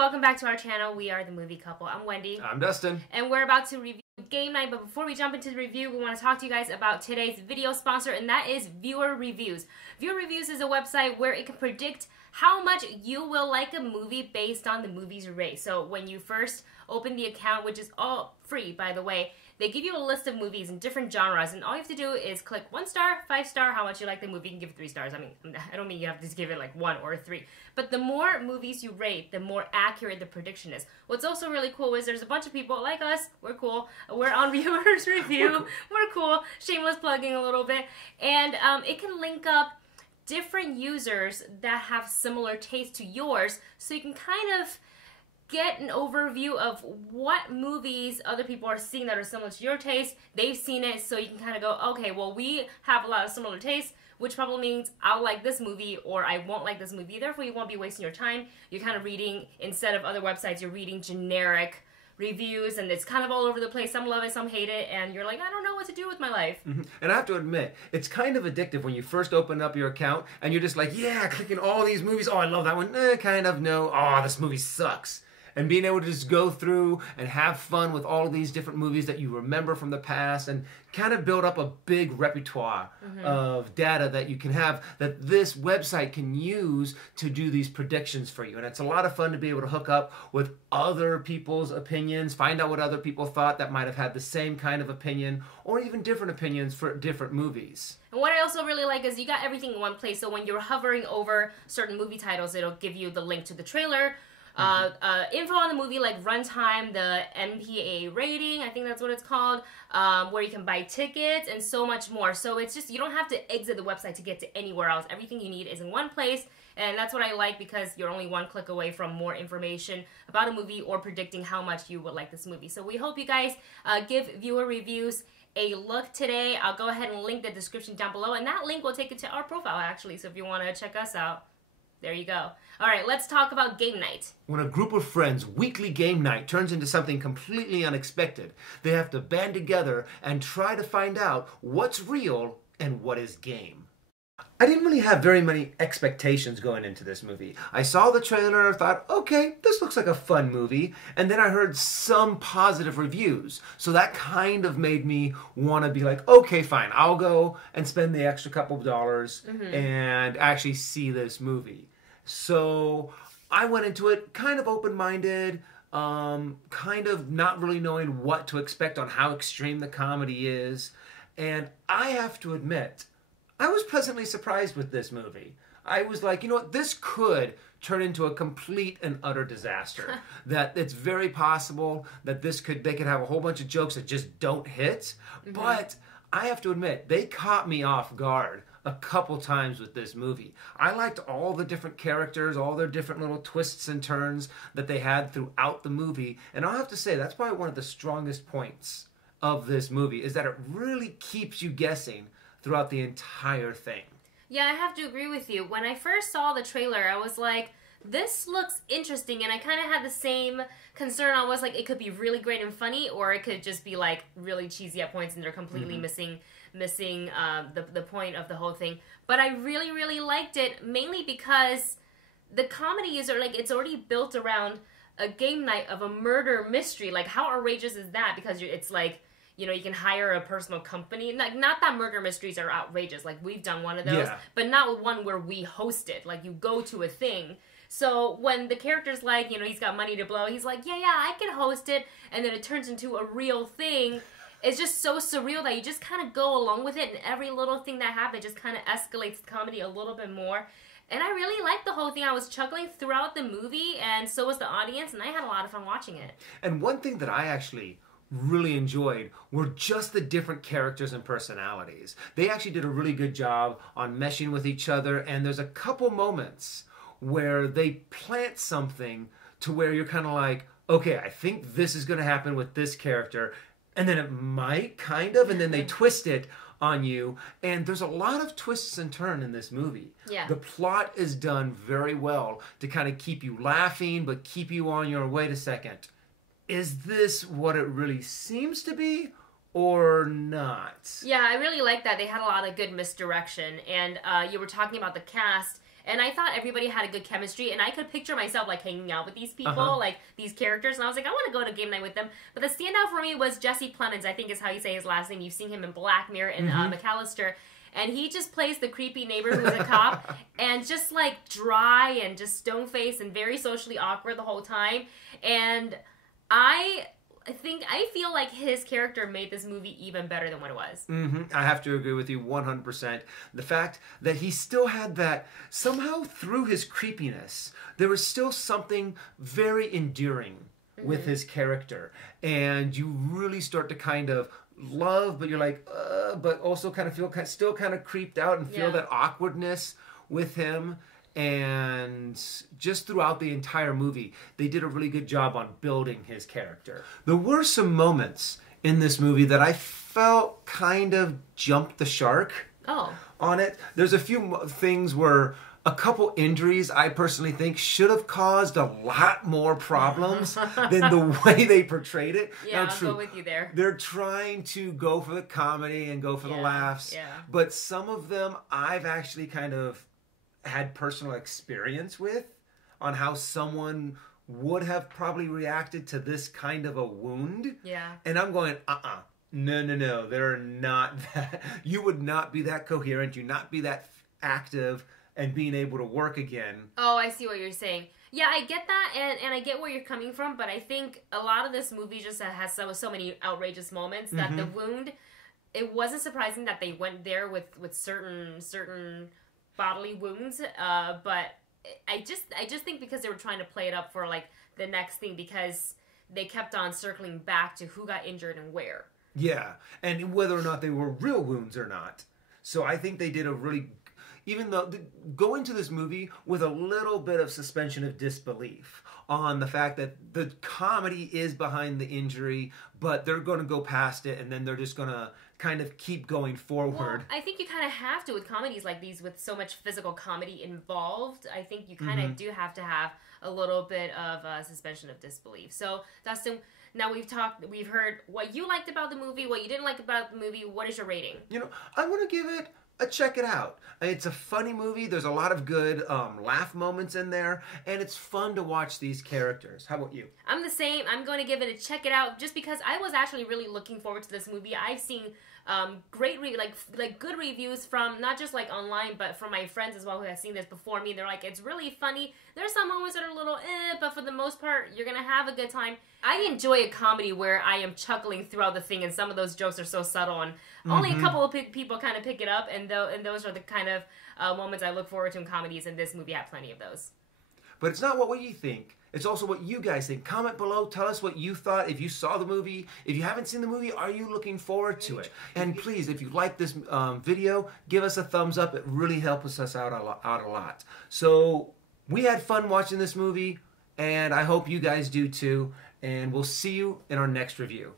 welcome back to our channel. We are the Movie Couple. I'm Wendy. I'm Dustin. And we're about to review Game Night, but before we jump into the review, we want to talk to you guys about today's video sponsor, and that is Viewer Reviews. Viewer Reviews is a website where it can predict how much you will like a movie based on the movie's rate. So when you first open the account, which is all free, by the way, they give you a list of movies in different genres, and all you have to do is click 1 star, 5 star, how much you like the movie, you can give it 3 stars. I mean, I don't mean you have to just give it like 1 or 3. But the more movies you rate, the more accurate the prediction is. What's also really cool is there's a bunch of people like us, we're cool, we're on Viewers Review, we're cool, shameless plugging a little bit, and it can link up different users that have similar taste to yours, so you can kind of get an overview of what movies other people are seeing that are similar to your taste. They've seen it, so you can kind of go, okay, well, we have a lot of similar tastes, which probably means I'll like this movie or I won't like this movie. Therefore, you won't be wasting your time. You're kind of reading, instead of other websites, you're reading generic reviews, and it's kind of all over the place. Some love it, some hate it, and you're like, I don't know what to do with my life. And I have to admit, it's kind of addictive when you first open up your account and you're just like, yeah, clicking all these movies. Oh, I love that one. Kind of, no. Oh, this movie sucks. And being able to just go through and have fun with all of these different movies that you remember from the past and kind of build up a big repertoire of data that you can have, that this website can use to do these predictions for you. And it's a lot of fun to be able to hook up with other people's opinions, find out what other people thought that might have had the same kind of opinion or even different opinions for different movies. And what I also really like is you got everything in one place. So when you're hovering over certain movie titles, it'll give you the link to the trailer, info on the movie like runtime, the MPA rating, I think that's what it's called, where you can buy tickets, and so much more. So it's just, you don't have to exit the website to get to anywhere else. Everything you need is in one place, and that's what I like, because you're only one click away from more information about a movie or predicting how much you would like this movie. So we hope you guys give Viewer Reviews a look today. I'll go ahead and link the description down below, and that link will take you to our profile actually, so if you want to check us out, there you go. All right, let's talk about game night. When a group of friends' weekly game night turns into something completely unexpected, they have to band together and try to find out what's real and what is game. I didn't really have very many expectations going into this movie. I saw the trailer and thought, okay, this looks like a fun movie. And then I heard some positive reviews. So that kind of made me want to be like, okay, fine, I'll go and spend the extra couple of dollars and actually see this movie. So I went into it kind of open-minded, kind of not really knowing what to expect on how extreme the comedy is. And I have to admit, I was pleasantly surprised with this movie. I was like, you know what, this could turn into a complete and utter disaster. That it's very possible that they could have a whole bunch of jokes that just don't hit. But I have to admit, they caught me off guard a couple times with this movie. I liked all the different characters, all their different little twists and turns that they had throughout the movie. And I'll have to say, that's probably one of the strongest points of this movie, is that it really keeps you guessing throughout the entire thing. Yeah, I have to agree with you. When I first saw the trailer, I was like, this looks interesting, and I kind of had the same concern. I was like, it could be really great and funny, or it could just be like really cheesy at points and they're completely missing the point of the whole thing. But I really, really liked it, mainly because the comedy is like, it's already built around a game night of a murder mystery. Like, how outrageous is that? Because it's like, you know, you can hire a personal company. Like, not that murder mysteries are outrageous. Like, we've done one of those, but not one where we host it. Like, you go to a thing. So when the character's like, you know, he's got money to blow, he's like, yeah, I can host it, and then it turns into a real thing. It's just so surreal that you just kind of go along with it, and every little thing that happens just kind of escalates the comedy a little bit more. And I really liked the whole thing. I was chuckling throughout the movie, and so was the audience, and I had a lot of fun watching it. And one thing that I actually really enjoyed were just the different characters and personalities. They actually did a really good job on meshing with each other, and there's a couple moments where they plant something to where you're kind of like, okay, I think this is going to happen with this character, and then it might, kind of, and then they twist it on you. And there's a lot of twists and turns in this movie. Yeah. The plot is done very well to kind of keep you laughing, but keep you on your, wait a second, is this what it really seems to be or not? Yeah, I really like that. They had a lot of good misdirection. And you were talking about the cast, And I thought everybody had a good chemistry, and I could picture myself like hanging out with these people, like these characters, and I was like, I want to go to game night with them. But the standout for me was Jesse Plemons, I think is how you say his last name. You've seen him in Black Mirror and McAllister. And he just plays the creepy neighbor who's a cop, and just like dry and just stone-faced and very socially awkward the whole time. And I feel like his character made this movie even better than what it was. I have to agree with you 100%. The fact that he still had that, somehow through his creepiness, there was still something very endearing with his character. And you really start to kind of love, but you're like, but also kind of feel still kind of creeped out and feel that awkwardness with him. And just throughout the entire movie, they did a really good job on building his character. There were some moments in this movie that I felt kind of jumped the shark on it. There's a few things where a couple injuries I personally think should have caused a lot more problems than the way they portrayed it. Yeah, I'll go with you there. They're trying to go for the comedy and go for the laughs, but some of them I've actually kind of had personal experience with on how someone would have probably reacted to this kind of a wound. Yeah. And I'm going, no, they're not that. You would not be that coherent. You'd not be that active and being able to work again. Oh, I see what you're saying. Yeah, I get that, and I get where you're coming from, but I think a lot of this movie just has so many outrageous moments that the wound, it wasn't surprising that they went there with certain bodily wounds, but I just think because they were trying to play it up for like the next thing, because they kept on circling back to who got injured and where. Yeah, and whether or not they were real wounds or not. So I think they did a really, even though go into this movie with a little bit of suspension of disbelief on the fact that the comedy is behind the injury, but they're going to go past it, and then they're just going to kind of keep going forward. Well, I think you kind of have to with comedies like these, with so much physical comedy involved. I think you kind of do have to have a little bit of suspension of disbelief. So, Dustin, now we've heard what you liked about the movie, what you didn't like about the movie. What is your rating? You know, I'm going to give it check it out. It's a funny movie. There's a lot of good laugh moments in there, and it's fun to watch these characters. How about you? I'm the same. I'm going to give it a check it out just because I was actually really looking forward to this movie. I've seen great good reviews from not just like online, but from my friends as well who have seen this before me. They're like, it's really funny. There's some moments that are a little but for the most part, you're gonna have a good time. I enjoy a comedy where I am chuckling throughout the thing, and some of those jokes are so subtle, and only a couple of people kind of pick it up, and those are the kind of moments I look forward to in comedies, and this movie had plenty of those. But it's not what you think. It's also what you guys think. Comment below. Tell us what you thought. If you saw the movie. If you haven't seen the movie, are you looking forward to it? And please, if you like this video, give us a thumbs up. It really helps us out a lot. So we had fun watching this movie, and I hope you guys do too. And we'll see you in our next review.